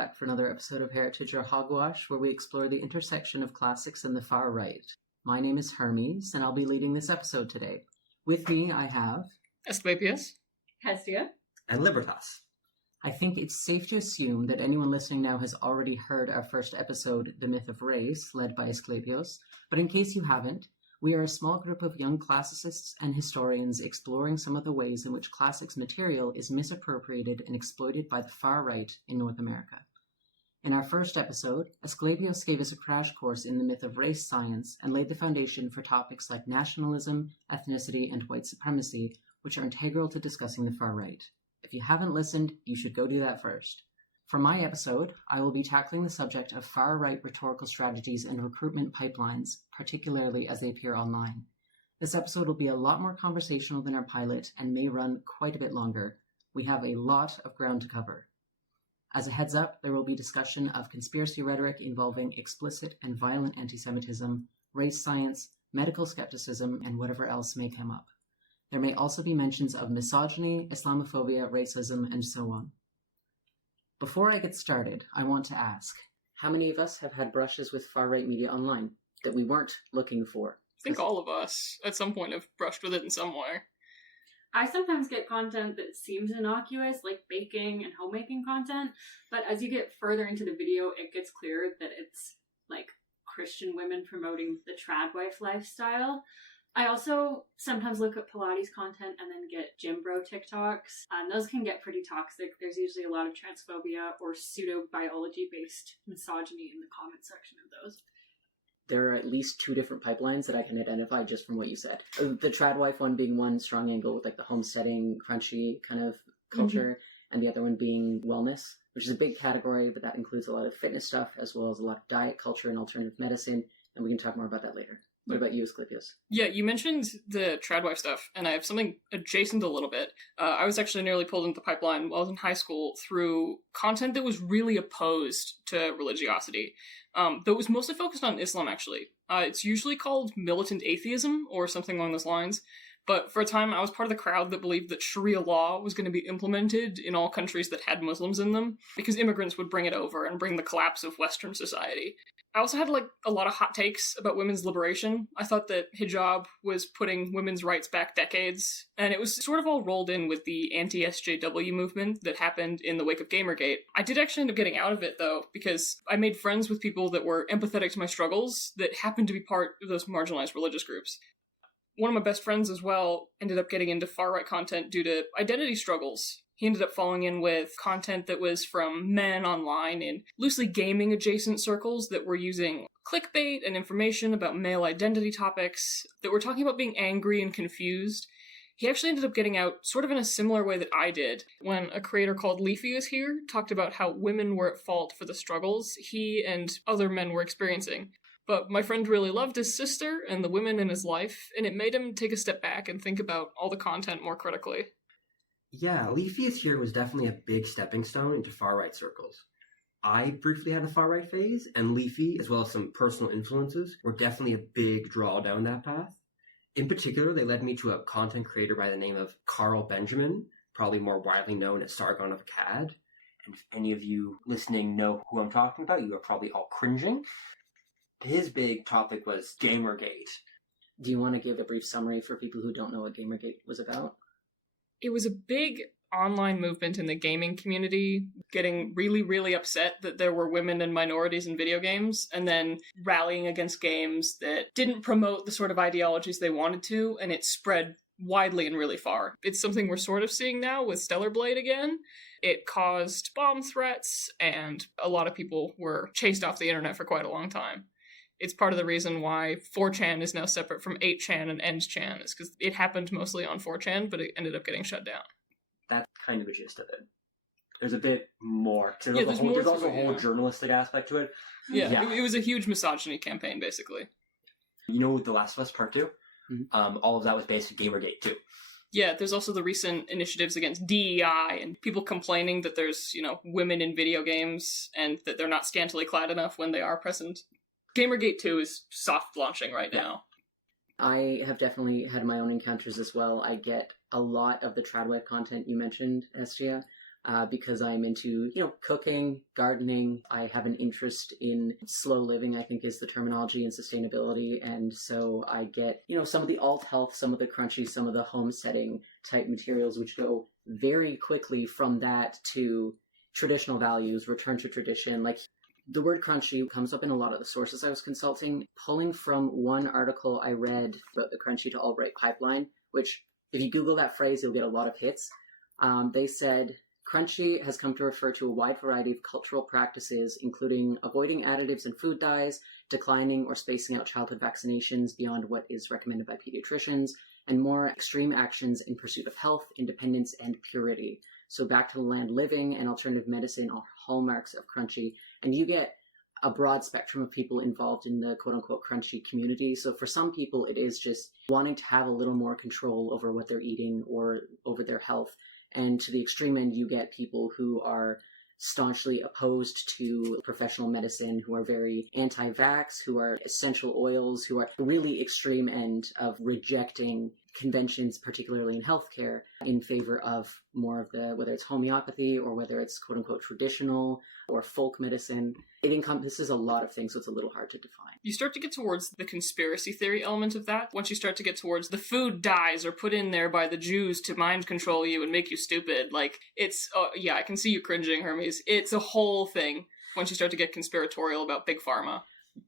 back for another episode of Heritage or Hogwash, where we explore the intersection of classics and the far right. My name is Hermes, and I'll be leading this episode today. With me, I have... Asclepius. Hestia. And Libertas. I think it's safe to assume that anyone listening now has already heard our first episode, The Myth of Race, led by Asclepius, but in case you haven't, we are a small group of young classicists and historians exploring some of the ways in which classics material is misappropriated and exploited by the far right in North America. In our first episode, Asclepius gave us a crash course in the myth of race science and laid the foundation for topics like nationalism, ethnicity, and white supremacy, which are integral to discussing the far right. If you haven't listened, you should go do that first. For my episode, I will be tackling the subject of far-right rhetorical strategies and recruitment pipelines, particularly as they appear online. This episode will be a lot more conversational than our pilot and may run quite a bit longer. We have a lot of ground to cover. As a heads up, there will be discussion of conspiracy rhetoric involving explicit and violent antisemitism, race science, medical skepticism, and whatever else may come up. There may also be mentions of misogyny, Islamophobia, racism, and so on. Before I get started, I want to ask, how many of us have had brushes with far-right media online that we weren't looking for? I think all of us, at some point, have brushed with it in some way. I sometimes get content that seems innocuous, like baking and homemaking content, but as you get further into the video, it gets clear that it's like Christian women promoting the trad wife lifestyle. I also sometimes look at Pilates content and then get gym bro TikToks, and those can get pretty toxic. There's usually a lot of transphobia or pseudo-biology-based misogyny in the comment section of those. There are at least two different pipelines that I can identify just from what you said. The trad wife one being one strong angle with like the homesteading, crunchy kind of culture, and the other one being wellness, which is a big category, but that includes a lot of fitness stuff as well as a lot of diet culture and alternative medicine, and we can talk more about that later. What about you, Asclepius? Yeah, you mentioned the tradwife stuff, and I have something adjacent a little bit. I was actually nearly pulled into the pipeline while I was in high school through content that was really opposed to religiosity, that was mostly focused on Islam, actually. It's usually called militant atheism, or something along those lines, but for a time I was part of the crowd that believed that Sharia law was going to be implemented in all countries that had Muslims in them, because immigrants would bring it over and bring the collapse of Western society. I also had a lot of hot takes about women's liberation. I thought that hijab was putting women's rights back decades, and it was sort of all rolled in with the anti-SJW movement that happened in the wake of Gamergate. I did actually end up getting out of it, though, because I made friends with people that were empathetic to my struggles that happened to be part of those marginalized religious groups. One of my best friends as well ended up getting into far-right content due to identity struggles. He ended up falling in with content that was from men online in loosely gaming-adjacent circles that were using clickbait and information about male identity topics, that were talking about being angry and confused. He actually ended up getting out sort of in a similar way that I did. When a creator called Leafy was here, talked about how women were at fault for the struggles he and other men were experiencing. But my friend really loved his sister and the women in his life, and it made him take a step back and think about all the content more critically. Yeah, Leafy's here was definitely a big stepping stone into far-right circles. I briefly had the far-right phase, and Leafy, as well as some personal influences, were definitely a big draw down that path. In particular, they led me to a content creator by the name of Carl Benjamin, probably more widely known as Sargon of Akkad. And if any of you listening know who I'm talking about, you are probably all cringing. His big topic was Gamergate. Do you want to give a brief summary for people who don't know what Gamergate was about? It was a big online movement in the gaming community, getting really, really upset that there were women and minorities in video games, and then rallying against games that didn't promote the sort of ideologies they wanted to, and it spread widely and really far. It's something we're sort of seeing now with Stellar Blade again. It caused bomb threats, and a lot of people were chased off the internet for quite a long time. It's part of the reason why 4chan is now separate from 8chan and EndChan, is because it happened mostly on 4chan, but it ended up getting shut down. That's kind of a gist of it. There's a bit more. There's also a whole journalistic aspect to it. Yeah. It was a huge misogyny campaign, basically. You know, The Last of Us Part 2? Mm-hmm. All of that was based on Gamergate, too. Yeah, there's also the recent initiatives against DEI and people complaining that there's, women in video games and that they're not scantily clad enough when they are present. Gamergate 2 is soft launching right now. I have definitely had my own encounters as well. I get a lot of the tradweb content you mentioned, Estia, because I'm into, cooking, gardening. I have an interest in slow living, I think is the terminology, and sustainability. And so I get, some of the alt health, some of the crunchy, some of the homesteading type materials, which go very quickly from that to traditional values, return to tradition. Like the word crunchy comes up in a lot of the sources I was consulting, pulling from one article I read about the crunchy to alt-right pipeline, which if you Google that phrase, you'll get a lot of hits. They said, crunchy has come to refer to a wide variety of cultural practices, including avoiding additives in food dyes, declining or spacing out childhood vaccinations beyond what is recommended by pediatricians, and more extreme actions in pursuit of health, independence, and purity. So back to the land living and alternative medicine are hallmarks of crunchy. And you get a broad spectrum of people involved in the quote-unquote crunchy community. So for some people, it is just wanting to have a little more control over what they're eating or over their health. And to the extreme end, you get people who are staunchly opposed to professional medicine, who are very anti-vax, who are essential oils, who are really extreme end of rejecting conventions, particularly in healthcare, in favor of more of the, whether it's homeopathy or whether it's quote-unquote traditional or folk medicine. It encompasses a lot of things, so it's a little hard to define. You start to get towards the conspiracy theory element of that. Once you start to get towards the food dyes are put in there by the Jews to mind control you and make you stupid. Like, it's, yeah, I can see you cringing, Hermes. It's a whole thing once you start to get conspiratorial about Big Pharma.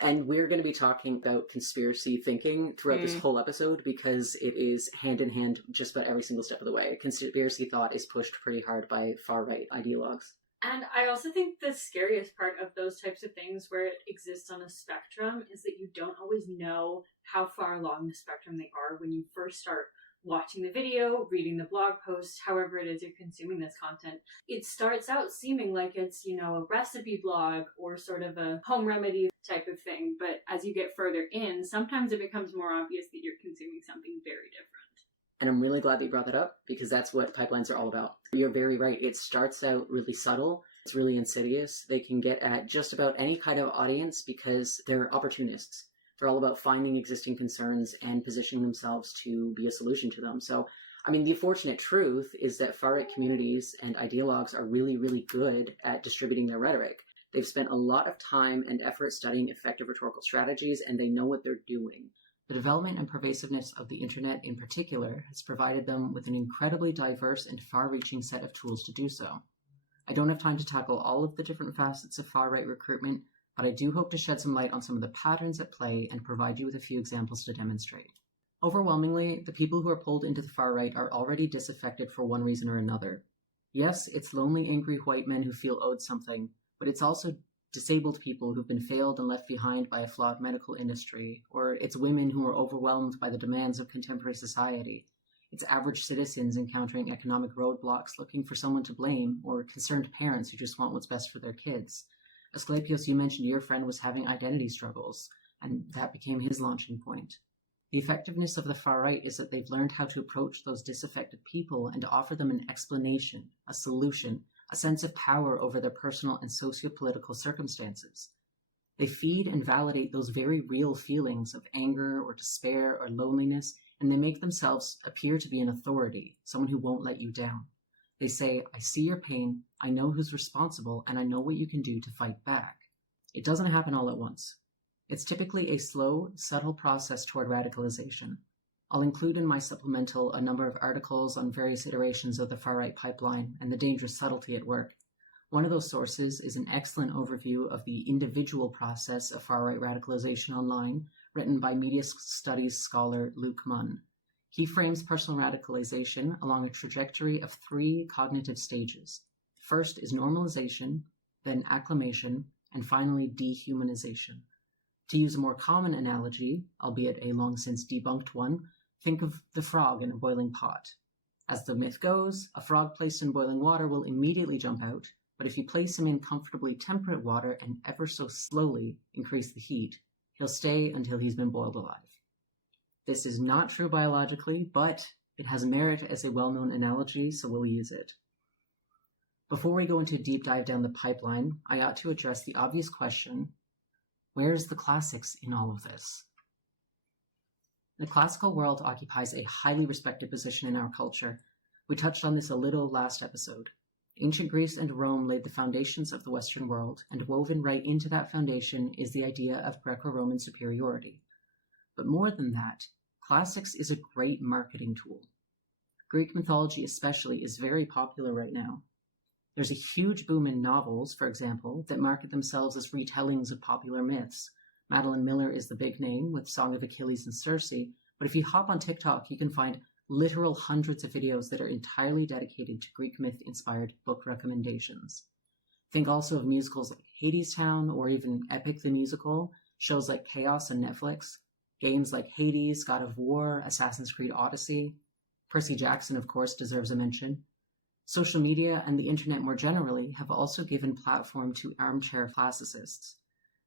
And we're going to be talking about conspiracy thinking throughout this whole episode because it is hand in hand just about every single step of the way. Conspiracy thought is pushed pretty hard by far-right ideologues. And I also think the scariest part of those types of things where it exists on a spectrum is that you don't always know how far along the spectrum they are when you first start watching the video, reading the blog post, however it is you're consuming this content. It starts out seeming like it's, a recipe blog or sort of a home remedy type of thing. But as you get further in, sometimes it becomes more obvious that you're consuming something very different. And I'm really glad that you brought that up because that's what pipelines are all about. You're very right. It starts out really subtle. It's really insidious. They can get at just about any kind of audience because they're opportunists. They're all about finding existing concerns and positioning themselves to be a solution to them. So, the unfortunate truth is that far-right communities and ideologues are really, really good at distributing their rhetoric. They've spent a lot of time and effort studying effective rhetorical strategies, and they know what they're doing. The development and pervasiveness of the internet in particular has provided them with an incredibly diverse and far-reaching set of tools to do so. I don't have time to tackle all of the different facets of far-right recruitment, but I do hope to shed some light on some of the patterns at play and provide you with a few examples to demonstrate. Overwhelmingly, the people who are pulled into the far right are already disaffected for one reason or another. Yes, it's lonely, angry white men who feel owed something, but it's also disabled people who've been failed and left behind by a flawed medical industry, or it's women who are overwhelmed by the demands of contemporary society. It's average citizens encountering economic roadblocks looking for someone to blame, or concerned parents who just want what's best for their kids. Asclepios, you mentioned your friend was having identity struggles, and that became his launching point. The effectiveness of the far right is that they've learned how to approach those disaffected people and to offer them an explanation, a solution, a sense of power over their personal and socio-political circumstances. They feed and validate those very real feelings of anger or despair or loneliness, and they make themselves appear to be an authority, someone who won't let you down. They say, I see your pain, I know who's responsible, and I know what you can do to fight back. It doesn't happen all at once. It's typically a slow, subtle process toward radicalization. I'll include in my supplemental a number of articles on various iterations of the far-right pipeline and the dangerous subtlety at work. One of those sources is an excellent overview of the individual process of far-right radicalization online, written by media studies scholar Luke Munn. He frames personal radicalization along a trajectory of 3 cognitive stages. First is normalization, then acclimation, and finally dehumanization. To use a more common analogy, albeit a long since debunked one, think of the frog in a boiling pot. As the myth goes, a frog placed in boiling water will immediately jump out, but if you place him in comfortably temperate water and ever so slowly increase the heat, he'll stay until he's been boiled alive. This is not true biologically, but it has merit as a well-known analogy, so we'll use it. Before we go into a deep dive down the pipeline, I ought to address the obvious question, where's the classics in all of this? The classical world occupies a highly respected position in our culture. We touched on this a little last episode. Ancient Greece and Rome laid the foundations of the Western world, and woven right into that foundation is the idea of Greco-Roman superiority. But more than that, classics is a great marketing tool. Greek mythology especially is very popular right now. There's a huge boom in novels, for example, that market themselves as retellings of popular myths. Madeline Miller is the big name, with Song of Achilles and Circe, but if you hop on TikTok, you can find literal hundreds of videos that are entirely dedicated to Greek myth-inspired book recommendations. Think also of musicals like Hadestown, or even Epic the Musical, shows like Chaos on Netflix, games like Hades, God of War, Assassin's Creed Odyssey. Percy Jackson, of course, deserves a mention. Social media and the internet more generally have also given platform to armchair classicists,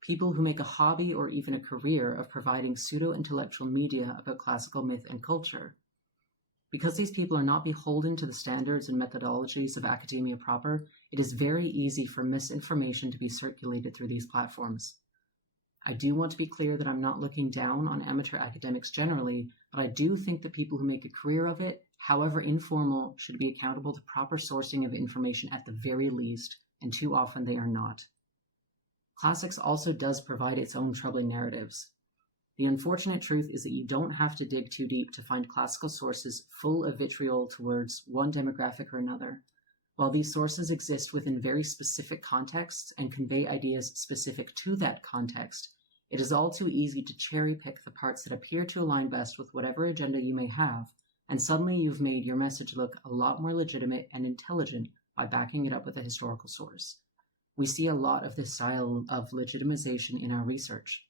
people who make a hobby or even a career of providing pseudo-intellectual media about classical myth and culture. Because these people are not beholden to the standards and methodologies of academia proper, it is very easy for misinformation to be circulated through these platforms. I do want to be clear that I'm not looking down on amateur academics generally, but I do think that people who make a career of it, however informal, should be accountable to proper sourcing of information at the very least, and too often they are not. Classics also does provide its own troubling narratives. The unfortunate truth is that you don't have to dig too deep to find classical sources full of vitriol towards one demographic or another. While these sources exist within very specific contexts and convey ideas specific to that context, it is all too easy to cherry-pick the parts that appear to align best with whatever agenda you may have, and suddenly you've made your message look a lot more legitimate and intelligent by backing it up with a historical source. We see a lot of this style of legitimization in our research.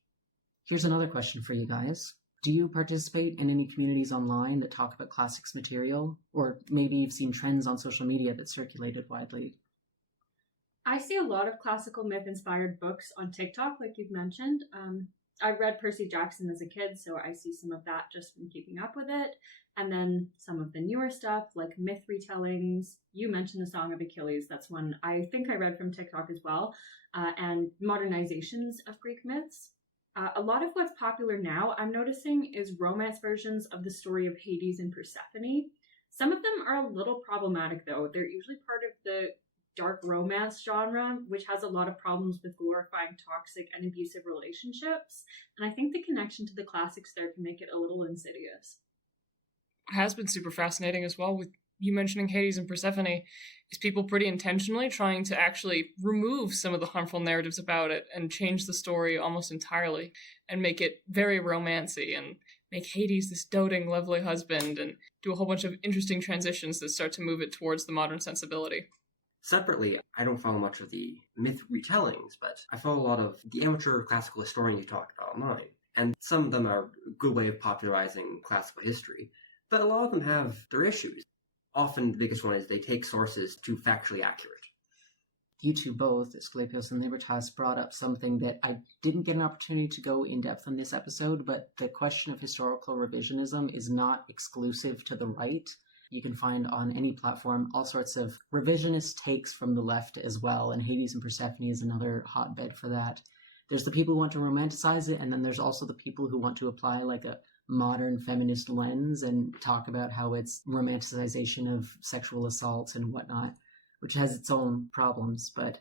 Here's another question for you guys. Do you participate in any communities online that talk about classics material? Or maybe you've seen trends on social media that circulated widely? I see a lot of classical myth-inspired books on TikTok, like you've mentioned. I read Percy Jackson as a kid, so I see some of that just from keeping up with it. And then some of the newer stuff, like myth retellings. You mentioned the Song of Achilles. That's one I think I read from TikTok as well. And modernizations of Greek myths. A lot of what's popular now, I'm noticing, is romance versions of the story of Hades and Persephone. Some of them are a little problematic, though. They're usually part of the dark romance genre, which has a lot of problems with glorifying toxic and abusive relationships. And I think the connection to the classics there can make it a little insidious. What has been super fascinating as well, with you mentioning Hades and Persephone, is people pretty intentionally trying to actually remove some of the harmful narratives about it and change the story almost entirely and make it very romancy and make Hades this doting, lovely husband and do a whole bunch of interesting transitions that start to move it towards the modern sensibility. Separately, I don't follow much of the myth retellings, but I follow a lot of the amateur classical historians you talk about online. And some of them are a good way of popularizing classical history, but a lot of them have their issues. Often the biggest one is they take sources too factually accurate. You two both, Asclepios and Libertas, brought up something that I didn't get an opportunity to go in depth on this episode, but the question of historical revisionism is not exclusive to the right. You can find on any platform all sorts of revisionist takes from the left as well, and Hades and Persephone is another hotbed for that. There's the people who want to romanticize it, and then there's also the people who want to apply like a modern feminist lens and talk about how it's romanticization of sexual assault and whatnot, which has its own problems. But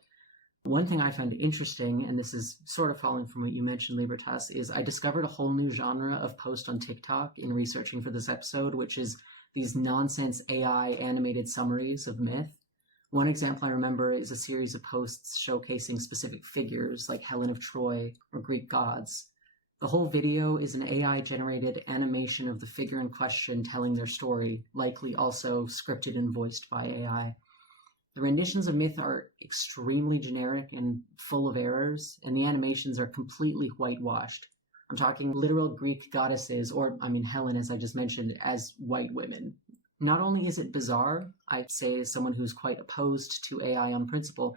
one thing I find interesting, and this is sort of following from what you mentioned, Libertas, is I discovered a whole new genre of post on TikTok in researching for this episode, which is these nonsense AI animated summaries of myth. One example I remember is a series of posts showcasing specific figures like Helen of Troy or Greek gods. The whole video is an AI-generated animation of the figure in question telling their story, likely also scripted and voiced by AI. The renditions of myth are extremely generic and full of errors, and the animations are completely whitewashed. I'm talking literal Greek goddesses, or Helen, as I just mentioned, as white women. Not only is it bizarre, I'd say as someone who's quite opposed to AI on principle,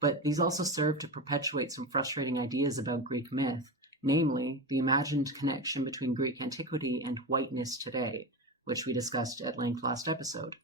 but these also serve to perpetuate some frustrating ideas about Greek myth, namely the imagined connection between Greek antiquity and whiteness today, which we discussed at length last episode.